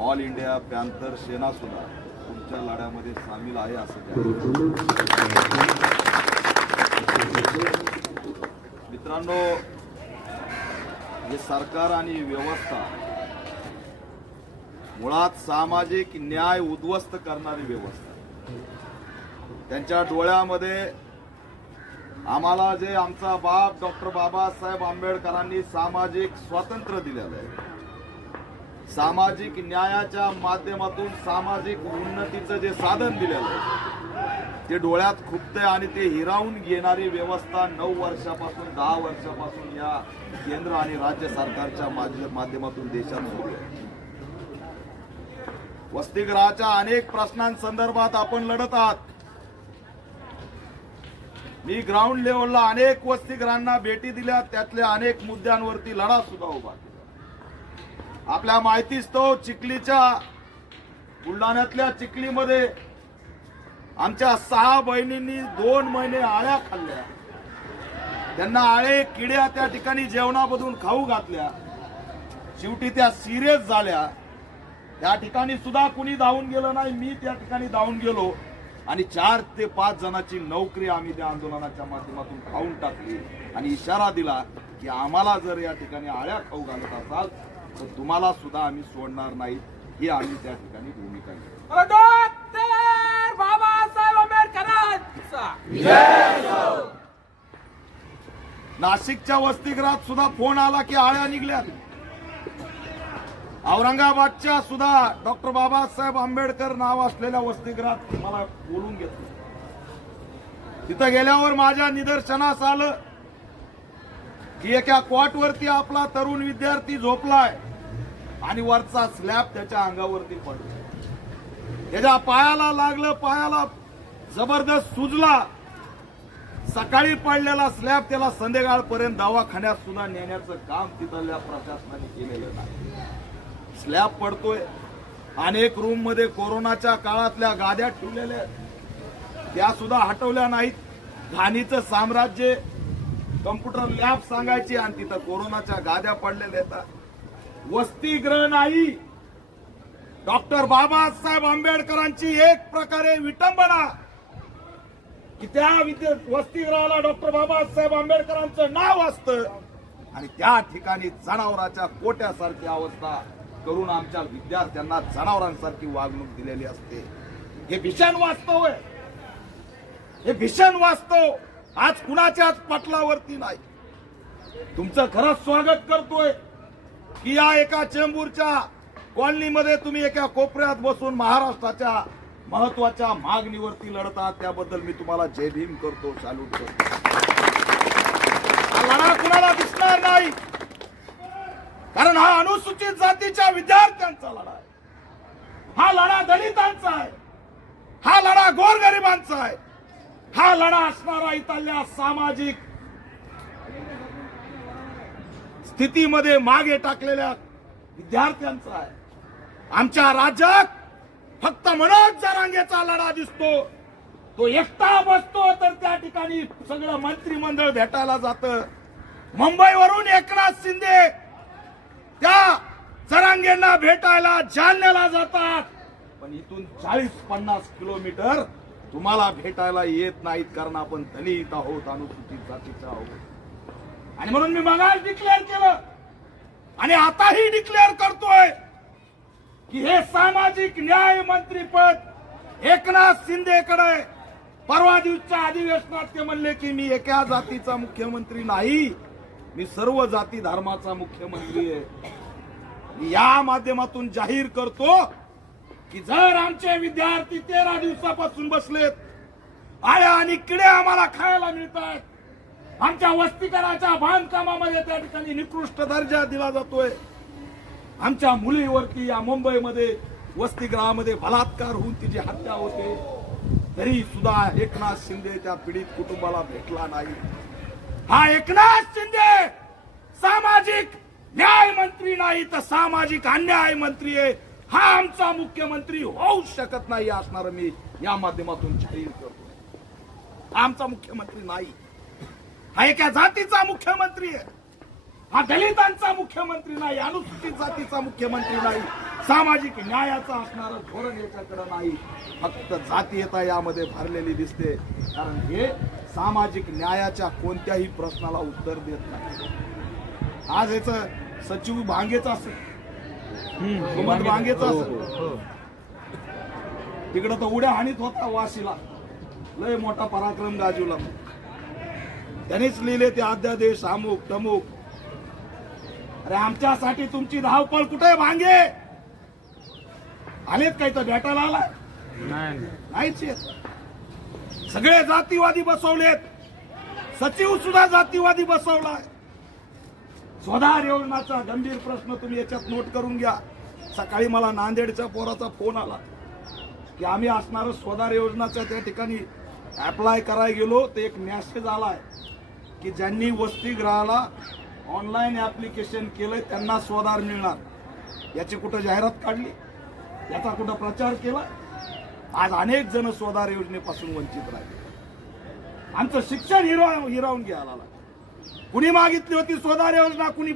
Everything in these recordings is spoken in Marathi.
ऑल इंडिया पॅन्थर सेना सुद्धा तुमच्या लढ्यामध्ये सामील आहे असं मित्रांनो हे सरकार आणि व्यवस्था मुळात सामाजिक न्याय उद्ध्वस्त करणारी व्यवस्था. त्यांच्या डोळ्यामध्ये आम्हाला जे आमचा बाप डॉक्टर बाबासाहेब आंबेडकरांनी सामाजिक स्वातंत्र्य दिलेलं आहे सामाजिक न्यायाच्या माध्यमातून सामाजिक उन्नतीचं जे साधन दिलेलं आहे ते डोळ्यात खुपते आणि ते हिरावून घेणारी व्यवस्था नऊ वर्षापासून दहा वर्षापासून या केंद्र आणि राज्य सरकारच्या माध्यमातून देशात सुरू आहे. वसतिगृहाच्या अनेक प्रश्नांसंदर्भात आपण लढत आहात. मी ग्राउंड लेवलला अनेक वसतिगृहांना भेटी दिल्या त्यातल्या अनेक मुद्द्यांवरती लढा सुद्धा उभा केला. आपल्या माहितीच तो चिखलीच्या बुलढाण्यातल्या चिखलीमध्ये आमच्या सहा बहिणींनी दोन महिने आळ्या खाल्ल्या. त्यांना आळे किड्या त्या ठिकाणी जेवणामधून खाऊ घातल्या. शेवटी त्या सिरियस झाल्या. त्या ठिकाणी सुद्धा कुणी धावून गेलं नाही मी त्या ठिकाणी धावून गेलो. आणि चार ते पाच जणांची नोकरी आम्ही त्या आंदोलनाच्या माध्यमातून खाऊन टाकली. आणि इशारा दिला की आम्हाला जर या ठिकाणी आळ्या खाऊ घालत असाल तर तुम्हाला सुद्धा आम्ही सोडणार नाही ही आम्ही त्या ठिकाणी भूमिका आंबेडकरांचा. नाशिकच्या वसतिगृहात सुद्धा फोन आला की आळ्या निघल्या औरंगाबादच्या सुद्धा डॉक्टर बाबासाहेब आंबेडकर नाव असलेल्या वसतिगृहात मला बोलून घेतलं तिथं गेल्यावर माझ्या निदर्शनास आलं की एका कॉटवरती आपला तरुण विद्यार्थी झोपलाय. आणि वरचा स्लॅब त्याच्या अंगावरती पडला त्याच्या पायाला लागलं पायाला जबरदस्त सुजला. सकाळी पडलेला स्लॅब त्याला संध्याकाळपर्यंत दवाखान्यात सुद्धा नेण्याचं काम तिथल्या प्रशासनाने केलेलं नाही. स्लॅब पडतोय. अनेक रूममध्ये कोरोनाच्या काळातल्या गाद्या ठेवलेल्या आहेत. त्या सुद्धा हटवल्या नाहीत. घाणीचं साम्राज्य कम्प्युटर लॅब सांगायची आणि तिथं कोरोनाच्या गाद्या पडलेल्या आहेत. वसतिगृह नाही. डॉक्टर बाबासाहेब आंबेडकरांची एक प्रकारे विटंबना. की त्या विद्या वसतिगृहाला डॉक्टर बाबासाहेब आंबेडकरांचं नाव असतं. आणि त्या ठिकाणी जनावराच्या कोट्यासारखी अवस्था करून आमच्या विद्यार्थ्यांना जनावरांसारखी वागणूक दिलेली असते. हे भीषण वास्तव आहे. हे भीषण वास्तव आज कुणाच्याच पटलावरती नाही. तुमचं खरंच स्वागत करतोय. की या एका चेंबूरच्या कॉलनीमध्ये तुम्ही एका कोपऱ्यात बसून महाराष्ट्राच्या महत्त्वाच्या मागणीवरती लढतात त्याबद्दल मी तुम्हाला जय भीम करतो सॅल्यूट करतो. लढा कुणाला दिसणार नाही? कारण हा अनुसूचित जातीच्या विद्यार्थ्यांचा लढा आहे. हा लढा दलितांचा आहे. हा लढा गोरगरिबांचा आहे. हा लढा असणारा इथल्या सामाजिक स्थितीमध्ये मागे टाकलेल्या विद्यार्थ्यांचा आहे. आमच्या राज्यात फक्त मनोज जरांगेचा लढा दिसतो. तो एकटा बसतो तर त्या ठिकाणी सगळं मंत्रिमंडळ भेटायला जात. मुंबईवरून एकनाथ शिंदे त्या जरांगेंना भेटायला जालन्याला जातात. पण इथून चाळीस पन्नास किलोमीटर तुम्हाला भेटायला येत नाहीत कारण आपण दलित आहोत अनुसूचित जातीचा आहोत. आणि म्हणून मी मगाच डिक्लेअर केलं. आणि आताही डिक्लेअर करतोय की हे सामाजिक न्याय मंत्रीपद एकनाथ शिंदेकडे परवा दिवसच्या अधिवेशनात ते म्हणले की मी एका जातीचा मुख्यमंत्री नाही मी सर्व जाती धर्माचा मुख्यमंत्री आहे. मी या माध्यमातून जाहीर करतो की जर आमचे विद्यार्थी तेरा दिवसापासून बसलेत आळ्या आणि किडे आम्हाला खायला मिळतात आमच्या वस्तीकराच्या बांधकामामध्ये त्या ठिकाणी निकृष्ट दर्जा दिला जातोय. आमच्या मुलीवरती या मुंबईमध्ये वसतिगृहामध्ये बलात्कार होऊन तिची हत्या होते. तरी सुद्धा एकनाथ शिंदे त्या पीडित कुटुंबाला भेटला नाही. हा एकनाथ शिंदे सामाजिक न्याय मंत्री नाही तर सामाजिक अन्याय मंत्री आहे. हा आमचा मुख्यमंत्री होऊ शकत नाही असणार मी या माध्यमातून जाहीर करतो. आमचा मुख्यमंत्री नाही. हा एका जातीचा मुख्यमंत्री आहे. हा दलितांचा मुख्यमंत्री नाही अनुसूचित जातीचा मुख्यमंत्री नाही सामाजिक न्यायाचं असणारं धोरण याच्याकडे नाही. फक्त जातीयता यामध्ये भरलेली दिसते. कारण हे सामाजिक न्यायाच्या कोणत्याही प्रश्नाला उत्तर देत नाही. आज याच सचिव भांगेच असेल. सुमंत भांगेच असेल. तिकडं तर उड्या हाणीत होता वाशीला. लय मोठा पराक्रम गाजवला. त्यांनीच लिहिले ते अध्यादेश अमुक तमुक. अरे आमच्यासाठी तुमची धावपळ कुठे भांगे? आलेत काही तर भेटायला आला? नाहीच येत. सगळे जातीवादी बसवलेत. सचिव सुद्धा जातीवादी बसवलाय. स्वधार योजनाचा गंभीर प्रश्न तुम्ही याच्यात नोट करून घ्या. सकाळी मला नांदेडच्या पोराचा फोन आला की आम्ही असणार स्वधार योजनाच्या त्या ठिकाणी अप्लाय करायला गेलो तर एक मेसेज आलाय. की ज्यांनी वसतिगृहाला ऑनलाईन ॲप्लिकेशन केलं त्यांना स्वधार मिळणार. याची कुठं जाहिरात काढली? याचा कुठं प्रचार केला? आज अनेक जण स्वधार योजनेपासून वंचित राहिले. आमचं शिक्षण हिराव हिरावून घ्यायला कुणी मागितली होती स्वधार योजना? कुणी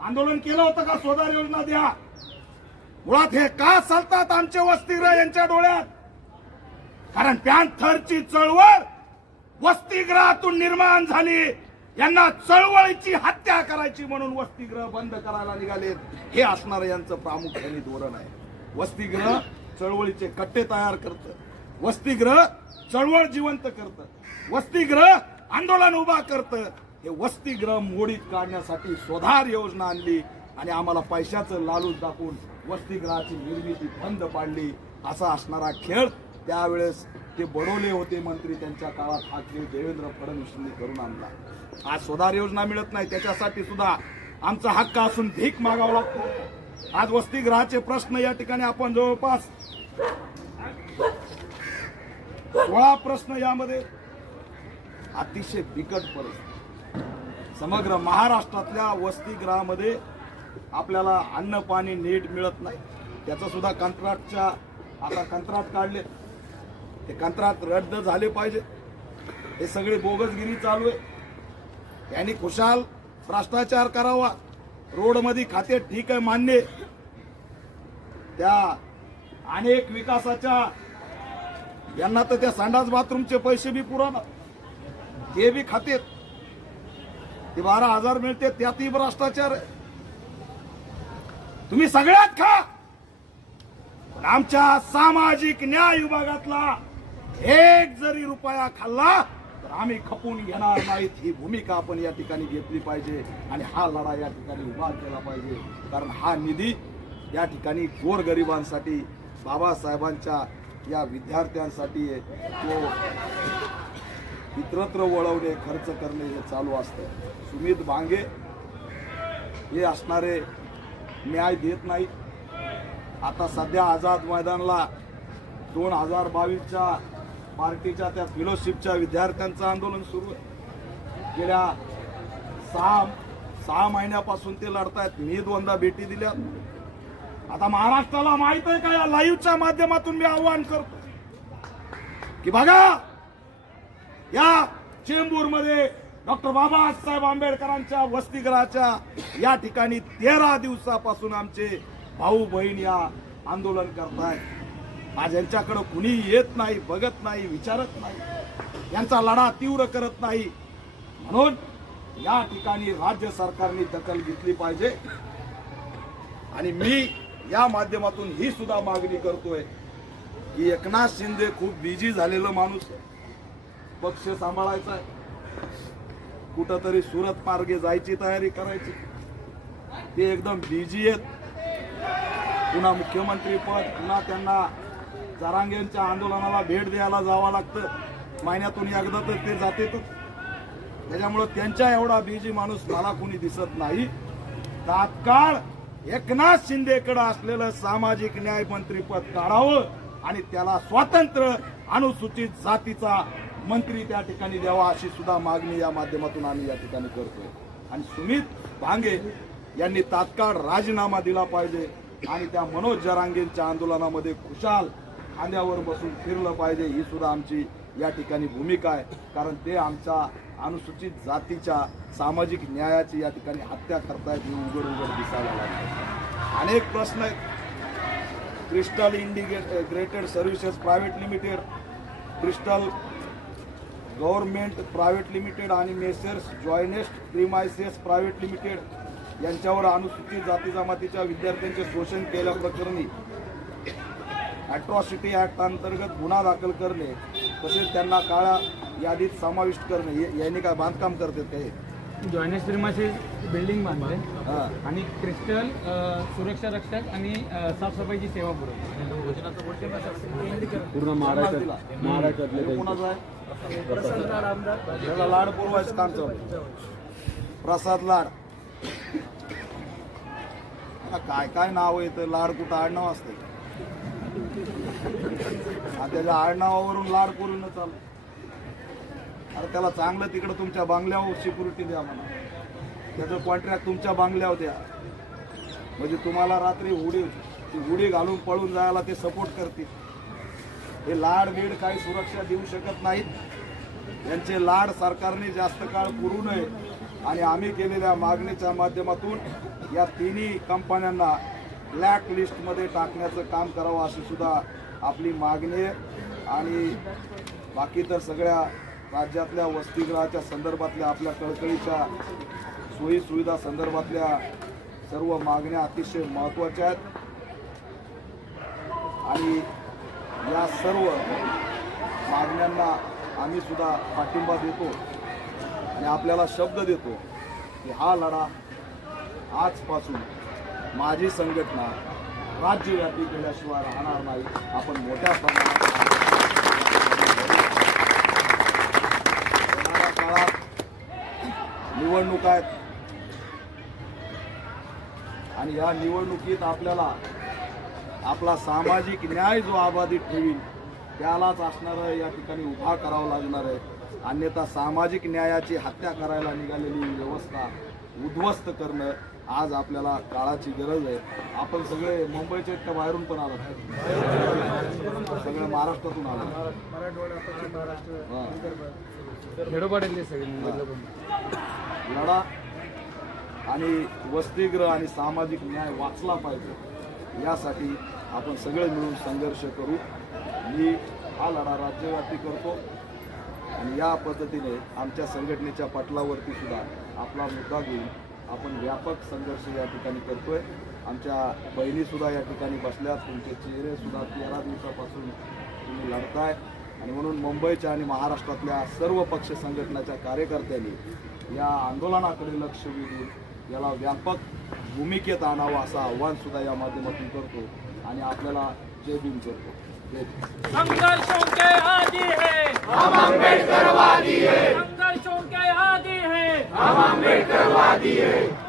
आंदोलन केलं होतं का स्वधार योजना द्या? मुळात हे का चालतात आमचे वसतिगृह यांच्या डोळ्यात? कारण पॅन्थरची चळवळ वसतिगृहातून निर्माण झाली. यांना चळवळीची हत्या करायची म्हणून वसतिगृह बंद करायला निघालेत. हे असणारं यांचं प्रामुख्याने धोरण आहे. वसतिगृह चळवळीचे कट्टे तयार करतं. वसतिगृह चळवळ जिवंत करतं. वसतिगृह आंदोलन उभा करतं. हे वसतिगृह मोडीत काढण्यासाठी स्वधार योजना आणली आणि आम्हाला पैशाचं लालूच दाखवून वसतिगृहाची निर्मिती बंद पाडली. असा असणारा खेळ त्यावेळेस ते बडोले होते मंत्री त्यांच्या काळात हा खेळ देवेंद्र फडणवीसांनी करून आणला. आज सुधार योजना मिळत नाही त्याच्यासाठी सुद्धा आमचा हक्क असून भीक मागावा लागतो. आज वसतिगृहाचे प्रश्न या ठिकाणी आपण जवळपास सोळा प्रश्न यामध्ये अतिशय बिकट परिस्थिती. समग्र महाराष्ट्रातल्या वसतिगृहामध्ये आपल्याला अन्न पाणी नीट मिळत नाही. त्याचं सुद्धा कंत्राटच्या आता कंत्राट काढले. ते कंत्राट रद्द झाले पाहिजे. हे सगळे बोगसगिरी चालू आहे. त्यांनी खुशाल भ्रष्टाचार करावा. रोडमध्ये खाते ठीक आहे मान्य त्या अनेक विकासाच्या यांना तर त्या संडास बाथरूमचे पैसे बी पुराना. ते बी खातेत. ते बारा हजार मिळते त्यातही भ्रष्टाचार आहे. तुम्ही सगळ्यात खा. आमच्या सामाजिक न्याय विभागातला एक जरी रुपया खाल्ला तर आम्ही खपून घेणार नाहीत. ही भूमिका आपण या ठिकाणी घेतली पाहिजे आणि हा लढा या ठिकाणी उभा केला पाहिजे. कारण हा निधी या ठिकाणी गोरगरिबांसाठी बाबासाहेबांच्या या विद्यार्थ्यांसाठी तो इतरत्र वळवणे खर्च करणे हे चालू असतं. सुमित भांगे हे असणारे न्याय देत नाहीत. आता सध्या आझाद मैदानला दोन हजार बावीसच्या पार्टीच्या त्या फेलोशिपच्या विद्यार्थ्यांचं आंदोलन सुरू आहे. गेल्या सहा सहा महिन्यापासून ते लढतायत. मी दोनदा भेटी दिल्या आता महाराष्ट्राला माहीत आहे का? या लाईव्हच्या माध्यमातून मी आव्हान करतो की बघा या चेंबूरमध्ये डॉक्टर बाबासाहेब आंबेडकरांच्या वसतिगृहाच्या या ठिकाणी तेरा दिवसापासून आमचे भाऊ बहीण या आंदोलन करतायत. आज यांच्याकडं कुणी येत नाही बघत नाही विचारत नाही. यांचा लढा तीव्र करत नाही. म्हणून या ठिकाणी राज्य सरकारने दखल घेतली पाहिजे. आणि मी या माध्यमातून ही सुद्धा मागणी करतोय की एकनाथ शिंदे खूप बिझी झालेलं माणूस पक्ष सांभाळायचा आहे. कुठंतरी सुरत मार्गे जायची तयारी करायची. ते एकदम बिझी आहेत. पुन्हा मुख्यमंत्री पद पुन्हा त्यांना जरांगेंच्या आंदोलनाला भेट द्यायला जावं लागतं. महिन्यातून एकदा तर ते जातेतच त्याच्यामुळं त्यांच्या एवढा बीजी माणूस मला कोणी दिसत नाही. तात्काळ एकनाथ शिंदेकडे असलेलं सामाजिक न्यायमंत्री पद काढावं आणि त्याला स्वातंत्र्य अनुसूचित जातीचा मंत्री त्या ठिकाणी द्यावा अशी सुद्धा मागणी या माध्यमातून आम्ही या ठिकाणी करतोय. आणि सुमित भांगे यांनी तात्काळ राजीनामा दिला पाहिजे आणि त्या मनोज जरांगेंच्या आंदोलनामध्ये खुशाल खांद्यावर बसून फिरलं पाहिजे. ही सुद्धा आमची या ठिकाणी भूमिका आहे. कारण ते आमच्या अनुसूचित जातीच्या सामाजिक न्यायाची या ठिकाणी हत्या करतायत हे उघड उघड दिसायला लागले. अनेक प्रश्न crystal integrated services private limited crystal government private limited आणि messrs Joynest premises private limited यांच्यावर अनुसूचित जाती जमातीच्या विद्यार्थ्यांचे शोषण केल्याप्रकरणी अॅट्रॉसिटी ऍक्ट अंतर्गत गुन्हा दाखल करणे तसेच त्यांना काळा यादीत समाविष्ट करणे यांनी काय बांधकाम करतात काय जॉयनेस फिल्माची बिल्डिंग बांधले. आणि क्रिस्टल सुरक्षा रक्षक आणि साफसफाईची सेवा पुरवतो पूर्ण महाराष्ट्रात महाराष्ट्रातले कोणाचं आहे? याला लाड पुरवायचं काम चालू. प्रसाद लाड. काय काय नाव येतं लाड कुठं? आडनाव असतं हा, त्याच्या आडनावावरून लाड करून चालू. अरे त्याला चांगलं तिकडं तुमच्या बांगल्यावर सिक्युरिटी द्या म्हणा. त्याचं कॉन्ट्रॅक्ट तुमच्या बांगल्यावर द्या. म्हणजे तुम्हाला रात्री उडी ती उडी घालून पळून जायला ते सपोर्ट करतील. हे लाड बीड काही सुरक्षा देऊ शकत नाहीत. यांचे लाड सरकारने जास्त काळ पुरू नये. आणि आम्ही केलेल्या मागणीच्या माध्यमातून या तिन्ही कंपन्यांना ब्लॅक लिस्टमध्ये टाकण्याचं काम करावं अशी सुद्धा आपली मागणी आणि बाकी तर सगळ्या राज्यातल्या वसतिगृहाच्या संदर्भातल्या आपल्या कळकळीच्या सोयीसुविधा संदर्भातल्या सर्व मागण्या अतिशय महत्त्वाच्या आहेत. आणि या सर्व मागण्यांना आम्ही सुद्धा पाठिंबा देतो आणि आपल्याला शब्द देतो की हा लढा आजपासून माझी संघटना राज्यव्यापी केल्याशिवाय राहणार नाही. आपण मोठ्या प्रमाणात काळात निवडणूक आहेत. आणि या निवडणुकीत आपल्याला आपला सामाजिक न्याय जो अबाधित ठेवील त्यालाच असणारं या ठिकाणी उभा करावा लागणार आहे. अन्यथा सामाजिक न्यायाची हत्या करायला निघालेली व्यवस्था उद्ध्वस्त करणं आज आपल्याला काळाची गरज आहे. आपण सगळे मुंबईचे का बाहेरून पण आलो. सगळे महाराष्ट्रातून आलो. लढा आणि वसतिगृह आणि सामाजिक न्याय वाचला पाहिजे. यासाठी आपण सगळे मिळून संघर्ष करू. मी हा लढा राज्यव्यापी करतो. आणि या पद्धतीने आमच्या संघटनेच्या पटलावरती सुद्धा आपला मुद्दा घेऊन आपण व्यापक संघर्ष या ठिकाणी करतोय. आमच्या बहिणी सुद्धा या ठिकाणी बसल्यात. तुमचे चेहरे सुद्धा तेरा दिवसापासून तुम्ही लढताय आणि म्हणून मुंबईच्या आणि महाराष्ट्रातल्या सर्व पक्ष संघटनाच्या कार्यकर्त्यांनी या आंदोलनाकडे लक्ष वेधून याला व्यापक भूमिकेत आणावं असं आव्हान सुद्धा या माध्यमातून करतो आणि आपल्याला जय भीम करतो. जय भीम. संघर्षों के आदि है। हम अम्बेडकरवादी है। संघर्षों के आदि है हम अम्बेडकरवादी है